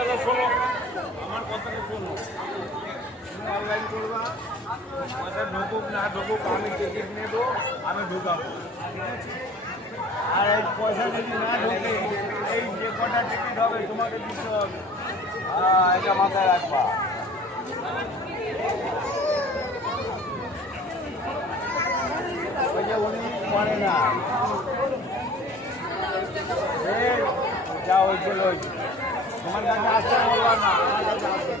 কথাটা শোনো, আমার কথাটা শোনো। তুমি অনলাইন করবা, পয়সা ঢুকুক না ঢুকুক, আমি টিকিট নেবো, আমি ঢুকাবো। আর এই পয়সা যদি না ঢোকে, এই যে কটা টিকিট হবে তোমাকে দিতে হবে। হ্যাঁ, এটা মাথায় রাখবা। ওই যে উনি করে না, যা হয়েছিল তোমার কাছে আসতে বললাম না, আমার কাছে আসবে।